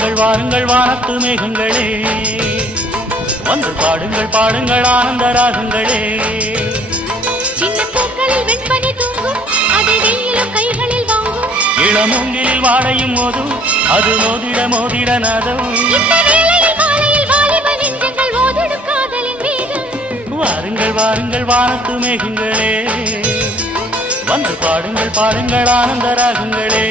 வாருங்கள் வாருங்கள் வானத்து மேகங்களே, வந்து பாடுங்கள் பாடுங்கள் ஆனந்த ராகங்களே. சின்ன பூக்களில் வெண்பனி தூங்கும், அதை வெயிலும் கைகளில் வாங்கும். இளமூங்கிலில் வாடையும் மோதும், அது மோதிட மோதிட நாதம். இந்த வேளையில் மாலையில் வாலிப நெஞ்சங்கள் ஓதிடும் காதலின் வேகம். வாருங்கள் வாருங்கள் வானத்து மேகங்களே, வந்து பாடுங்கள் பாடுங்கள் ஆனந்த ராகங்களே.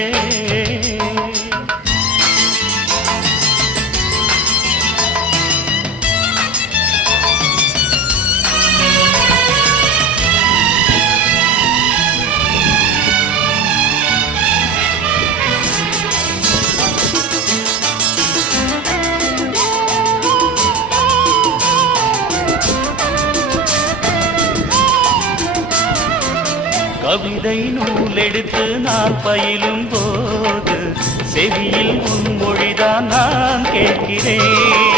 கவிதை நூலெடுத்து நான் பயிலும் போது செவியில் உன் மொழிதான் நான் கேட்கிறேன்.